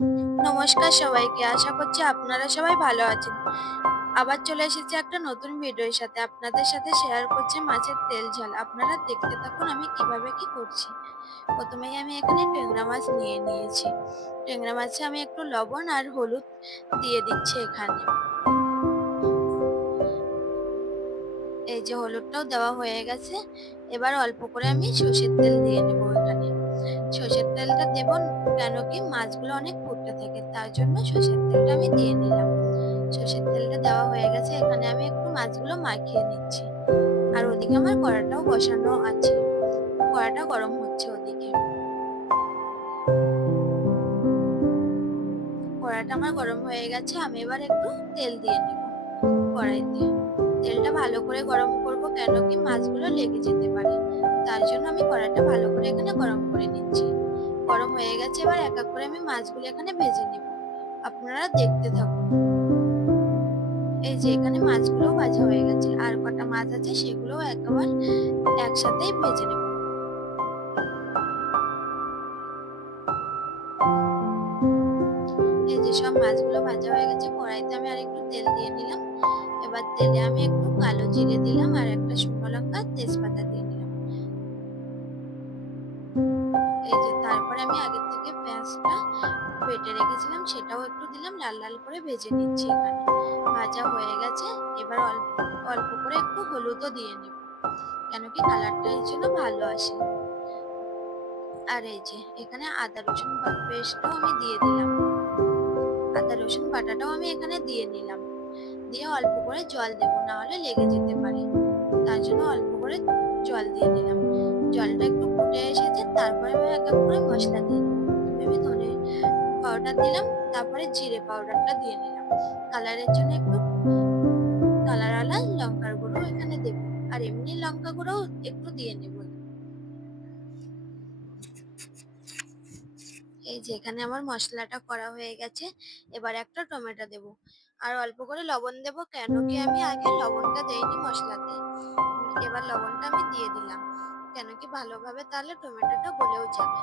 নমস্কার সবাইকে, আশা করছি আপনারা সবাই ভালো আছেন। আবার চলে এসেছি একটা নতুন ভিডিওর সাথে। আপনাদের সাথে শেয়ার করছি মাছের তেল ঝাল। আপনারা দেখতে থাকুন আমি কীভাবে কি করছি। প্রথমেই আমি এখানে ট্যাংরা মাছ নিয়ে নিয়েছি। ট্যাংরা মাছে আমি একটু লবণ আর হলুদ দিয়ে দিচ্ছি এখানে। এই যে হলুদটাও দেওয়া হয়ে গেছে। এবার অল্প করে আমি সর্ষের তেল দিয়ে নেব। তেলটা দেব কেন কি মাছগুলো অনেক ফুটতে থাকে, তার জন্য সর্ষের তেলটা আমি দিয়ে নিলাম সর্ষের তেলটা দেওয়া হয়ে গেছে, এখানে আমি একটু মাছগুলো মাখিয়ে নিচ্ছি। আর ওদিকে আমার কড়াটাও বসানো আছে। কড়াটা গরম হচ্ছে ওদিকে। কড়াটা আমার গরম হয়ে গেছে, আমি এবার একটু তেল দিয়ে নেব কড়াইতে তেলটা ভালো করে গরম করব কেন কি মাছগুলো লেগে যেতে পারে, তার জন্য আমি কড়াইটা ভালো করে এখানে গরম করে নিচ্ছি। গরম হয়ে গেছে, এবার এক এক করে আমি মাছগুলো এখানে ভেজে নেব। আপনারা দেখতে থাকুন। এই যে এখানে মাছগুলো ভাজা হয়ে গেছে, আর কটা মাছ আছে সেগুলো একবার একসাথেই ভেজে নেব। এই যে সব মাছগুলো ভাজা হয়ে গেছে, কড়াইতে আমি আর একটু তেল দিয়ে নিলাম। এবার তেলে আমি একটু কালো জিরে দিলাম আর একটা শুকনো লঙ্কা তেজপাতা দিয়ে তারপরে আমি আগের থেকে পেঁয়াজটা বেটে রেখেছিলাম, সেটাও একটু দিলাম, লাল লাল করে ভেজে নিচ্ছি এখানে। ভাজা হয়ে গেছে, এবার অল্প অল্প করে একটু হলুদও দিয়ে নেব, কেন কি কালারটা এর জন্য ভালো আসে। আর এই যে, এখানে আদা, রসুন পেস্টও আমি দিয়ে দিলাম। আদা, রসুন বাটাটাও আমি এখানে দিয়ে নিলাম। দিয়ে অল্প করে জল দেবো না হলে লেগে যেতে পারে। তার জন্য অল্প করে জল দিয়ে নিলাম। তারপরে আমি এক এক করে মশলা দিয়ে দিলাম। আমি ধনে পাউডার দিলাম, তারপরে জিরে পাউডারটা দিয়ে নিলাম কালারের জন্য একটু কালার আলা লঙ্কার গুঁড়ো এখানে দেবো। আর এমনি লঙ্কা গুঁড়ো একটু দিয়ে নেব। এই যে এখানে আমার মশলাটা করা হয়ে গেছে, এবার একটা টমেটো দেব। আর অল্প করে লবণ দেব কেন কি আমি আগে লবণটা দেইনি মশলাতে। এবার লবণটা আমি দিয়ে দিলাম। কেন কি ভালোভাবে তাহলে টমেটোটা গলেও যাবে।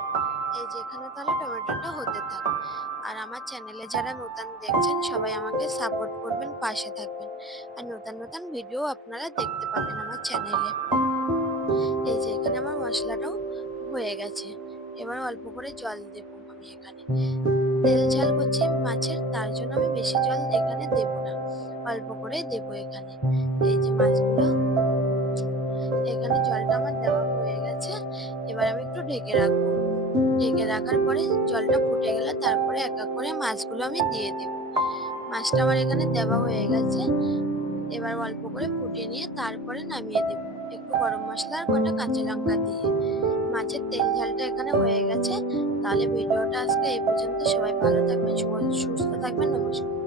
এই যে এখানে তাহলে টমেটোটা হতে থাক। আর আমার চ্যানেলে যারা নতুন দেখছেন, সবাই আমাকে সাপোর্ট করবেন, পাশে থাকবেন। আর নতুন নতুন ভিডিও আপনারা দেখতে পাবেন আমার চ্যানেলে। এই যে এখানে আমার মশলাটাও হয়ে গেছে। এবার অল্প করে জল দেব আমি এখানে। তেল ঝাল করছি মাছের, তার জন্য আমি বেশি জল এখানে দেব না। অল্প করে দেব এখানে। এই যে মাছগুলো ঢেকে রাখব। ঢেকে রাখার পরে জলটা ফুটে গেলে তারপরে এক এক করে মাছগুলো আমি দিয়ে দেব। মাছটা আমার এখানে দেওয়া হয়ে গেছে। এবার অল্প করে ফুটিয়ে নিয়ে তারপরে নামিয়ে দেব। একটু গরম মশলা আর কটা কাঁচা লঙ্কা দিয়ে। মাছের তেল ঝালটা এখানে হয়ে গেছে। তাহলে ভিডিওটা আজকে এই পর্যন্ত। সবাই ভালো থাকবেন, সুস্থ থাকবেন। নমস্কার।